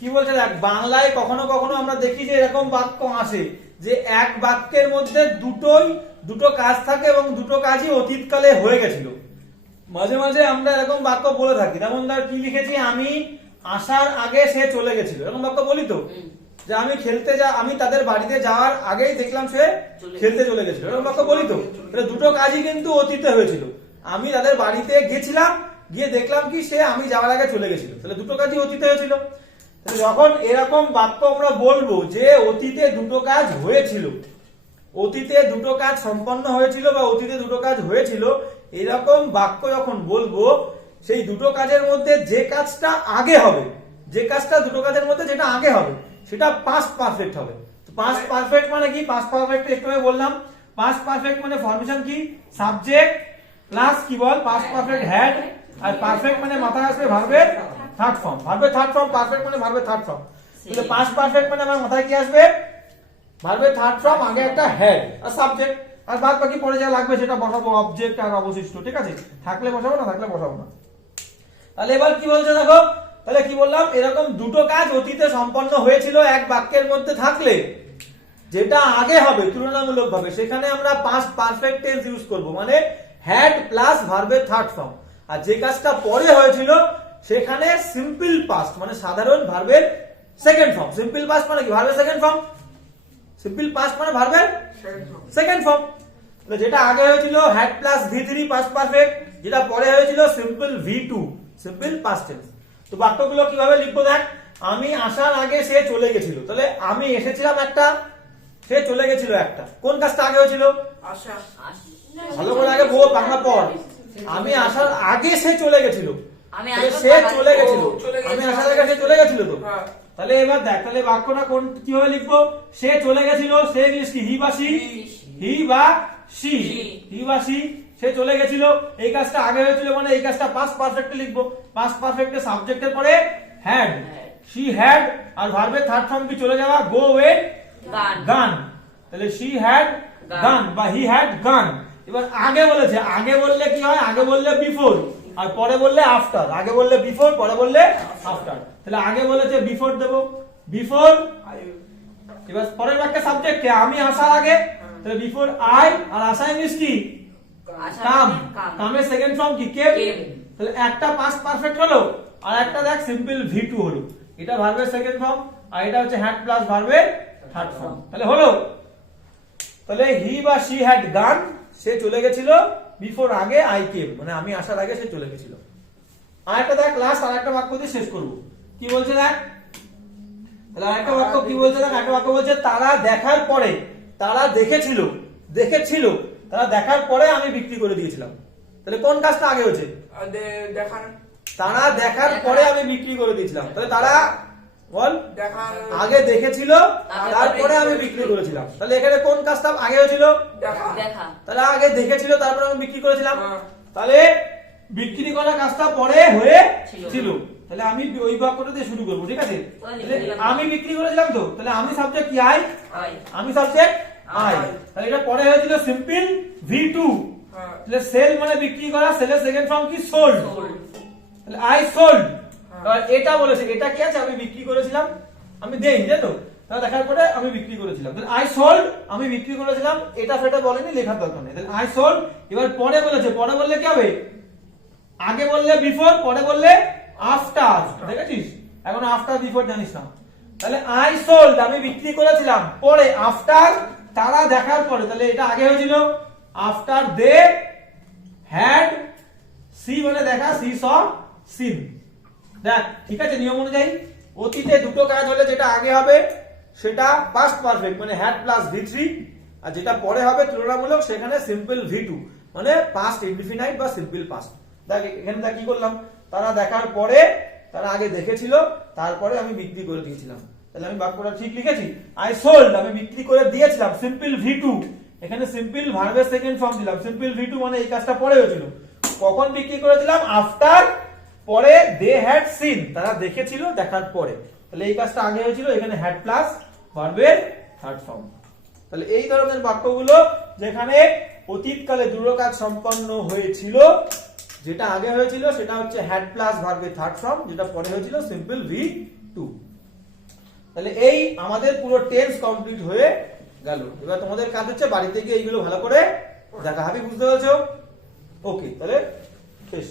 কি বলছে দেখ বাংলায় কখনো কখনো আমরা দেখি যে এরকম বাক্য আসে যে এক বাক্যের মধ্যে দুটোই দুটো কাজ থাকে এবং দুটো কাজই অতীতকালে হয়ে গেছিল। মাঝে মাঝে আমরা এরকম বাক্য বলে থাকি। যেমন ধর কি লিখেছি? আমি আসার আগে সে চলে গেছিল। এরকম বাক্য বলি তো? যে আমি খেলতে যা আমি তাদের বাড়িতে যাওয়ার আগেই দেখলাম সে খেলতে চলে গেছিল। এরকম বাক্য বলি তো? দুটো কাজই কিন্তু অতীতে হয়েছিল। আমি তাদের বাড়িতে গেছিলাম গিয়ে দেখলাম কি সে আমি যাওয়ার আগে চলে গেছিল। তাহলে দুটো কাজই অতীতে হয়েছিল। যখন এরকম বাক্য আমরা বলব যে অতীতে দুটো কাজ হয়েছিল, অতীতে দুটো কাজ সম্পন্ন হয়েছিল বা অতীতে দুটো কাজ হয়েছিল, এরকম বাক্য যখন বলব, সেই দুটো কাজের মধ্যে যে কাজটা আগে হবে, যে কাজটা দুটো কাজের মধ্যে যেটা আগে হবে, সেটা পাস্ট পারফেক্ট হবে। পাস্ট পারফেক্ট মানে কি? পাস্ট পারফেক্ট একটু বললাম। পাস্ট পারফেক্ট মানে ফরমেশন কি? সাবজেক্ট প্লাস কি বল? পাস্ট পারফেক্ট হ্যাড আর পারফেক্ট মানে মাথায় আসবে ভার্বের থার্ড ফর্ম ভার্বের থার্ড ফর্ম পারফেক্ট মানে ভার্বের থার্ড ফর্ম তাহলে পাস্ট পারফেক্ট মানে আমার মাথায় কি আসবে? ভার্বের থার্ড ফর্ম আগে একটা হেড আর সাবজেক্ট আর বাদ বাকি পরে যা লাগবে সেটা বসাবো অবজেক্ট আর অবশিষ্ট ঠিক আছে? থাকলে বসাবো না থাকলে বসাবো না। তাহলে এবার কি বলছে দেখো? তাহলে কি বললাম? এরকম দুটো কাজ অতীতে সম্পন্ন হয়েছিল এক বাক্যের মধ্যে থাকলে যেটা আগে হবে তুলনামূলক ভাবে সেখানে আমরা পাস্ট পারফেক্ট টেন্স ইউজ করব। মানে হ্যাড প্লাস ভার্বের থার্ড ফর্ম আর যে কাজটা পরে হয়েছিল সেখানে সিম্পল পাস্ট মানে সাধারণ ভার্বের সেকেন্ড ফর্ম সিম্পল পাস্ট মানে কি? ভার্বের সেকেন্ড ফর্ম সিম্পল পাস্ট মানে ভার্বের সেকেন্ড ফর্ম যেটা আগে হয়েছিল had plus V three past perfect যেটা পরে হয়েছিল simple V two simple past tense তো বাক্যগুলো কীভাবে লিখব দেখ? আমি আসার আগে সে চলে গেছিল। তাহলে আমি এসেছিলাম একটা সে চলে গেছিল একটা। কোন কাজটা আগে হয়েছিল? আশা। ভালো করে আগে বল বাংলা পড়। আমি আসার আগে সে চলে গেছিল। আমি তাহলে আসব সে তার চলে গেছিল। ও, চলে গেছিল। আমি আসার আগে চলে গেছিল তো। হ্যাঁ। তাহলে এবার দেখ তাহলে বাক্যটা কোন কীভাবে লিখব? সে চলে গেছিল সে জিনিস কি? হি বা সি? হি। বা সি? হি। বা সি? সে চলে গেছিল। এই কাজটা আগে হয়েছিল মানে এই কাজটা পাস্ট পারফেক্টে লিখব। পাস্ট পারফেক্টে সাবজেক্টের পরে হ্যাড শি হ্যাড আর ভার্বের থার্ড ফর্ম কি? চলে যাওয়া গো ওয়েট গান গান তাহলে শি হ্যাড গান বা হি হ্যাড গান এবার আগে বলেছে আগে বললে কি হয়? আগে বললে বিফোর আর পরে বললে আফটার আগে বললে বিফোর পরে বললে আফটার তাহলে আগে বলেছে বিফোর দেবো। বিফোর এবার পরের বাক্যে সাবজেক্ট কে? আমি আসার আগে? তাহলে বিফোর আই আর আসাই মিস কি? কাম। কামের সেকেন্ড ফর্ম কি? কে? তাহলে একটা পাস্ট পারফেক্ট হলো আর একটা দেখ সিম্পল ভি টু হলো। এটা ভার্বের সেকেন্ড ফর্ম আর এটা হচ্ছে হ্যাড প্লাস ভার্বের থার্ড ফর্ম তাহলে হলো তাহলে হি বা শি হ্যাড গান সে চলে গেছিল বিফোর আগে আই কেম মানে আমি আসার আগে সে চলে গেছিল। আর একটা দেখ লাস্ট আর একটা বাক্য দিয়ে শেষ করব। কি বলছে দেখ? তাহলে আরেকটা বাক্য কি বলছে দেখ? একটা বাক্য বলছে তারা দেখার পরে তারা দেখেছিল দেখেছিল তারা দেখার পরে আমি বিক্রি করে দিয়েছিলাম। তাহলে কোন কাজটা আগে হয়েছে? আর দে- দেখান। তারা দেখার পরে আমি বিক্রি করে দিয়েছিলাম। তাহলে তারা বল। আগে দেখেছিল তারপরে আমি বিক্রি করেছিলাম। তাহলে এখানে কোন কাজটা আগে হয়েছিল তাহলে আগে দেখেছিল তারপরে আমি বিক্রি করেছিলাম। হ্যাঁ। তাহলে বিক্রি করা কাজটা পরে হয়ে ছিল। ছিল। তাহলে আমি ওই বাক্যটা দিয়ে শুরু করব ঠিক আছে। আমি বিক্রি করেছিলাম তো? তাহলে আমি সাবজেক্ট কি আই আই আমি সাবজেক্ট আই তাহলে এটা পরে হয়েছিল সিম্পল ভি টু। তাহলে সেল মানে বিক্রি করা সেলের সেকেন্ড ফর্ম কি? সোল্ড তাহলে আই সোল্ড। এটা বলেছে, এটা কি আছে? আমি বিক্রি করেছিলাম। আমি দেই তো? তাহলে দেখার পরে আমি বিক্রি করেছিলাম। তাহলে আই সোল্ড আমি বিক্রি করেছিলাম। এটা সেটা বলেনি, লেখার দরকার নেই। তাহলে আই সোল্ড এবার পরে বলেছে, পরে বললে কি হবে? আগে বললে বিফোর পরে বললে আফটার দেখেছিস? এখন আফটার বিফোর জানিস না। তাহলে আই সোল্ড আমি বিক্রি করেছিলাম, পরে আফটার তারা দেখার পরে, তাহলে এটা আগে হয়েছিল আফটার দে হ্যাড সি মানে দেখা সি স সিন দেখ, ঠিক আছে, নিয়ম অনুযায়ী অতীতে দুটো কাজ হলে যেটা আগে হবে, সেটা পাস্ট পারফেক্ট মানে হ্যাড প্লাস ভি থ্রি আর যেটা পরে হবে তুলনামূলক সেখানে সিম্পল ভি টু মানে পাস্ট ইনডিফিনাইট বা সিম্পল পাস্ট দেখ, এখানে দেখ কি করলাম, তারা দেখার পরে, তারা আগে দেখেছিল, তারপরে আমি বিক্রি করে দিয়েছিলাম। তাহলে আমি বাক্যটা ঠিক লিখেছি? আই সোল্ড আমি বিক্রি করে দিয়েছিলাম সিম্পল ভি টু এখানে সিম্পল ভার্বের সেকেন্ড ফর্ম দিলাম। সিম্পল ভি টু মানে এই কাজটা পরে হয়েছিল। কখন বিক্রি করেছিলাম আফটার পরে দে হ্যাড সিন তারা দেখেছিল, দেখার পরে। তাহলে এই কাজটা আগে হয়েছিল, এখানে হ্যাড প্লাস ভার্বের থার্ড ফর্ম তাহলে এই ধরনের বাক্যগুলো যেখানে অতীতকালে দুটো কাজ সম্পন্ন হয়েছিল, যেটা আগে হয়েছিল, সেটা হচ্ছে হ্যাড প্লাস ভার্বের থার্ড ফর্ম যেটা পরে হয়েছিল সিম্পল ভি টু তাহলে এই আমাদের পুরো টেন্স কমপ্লিট হয়ে গেল। এবার তোমাদের কাজ হচ্ছে বাড়িতে গিয়ে এইগুলো ভালো করে দেখা। হাবি, বুঝতে পেরেছ? ওকে তাহলে শেষ।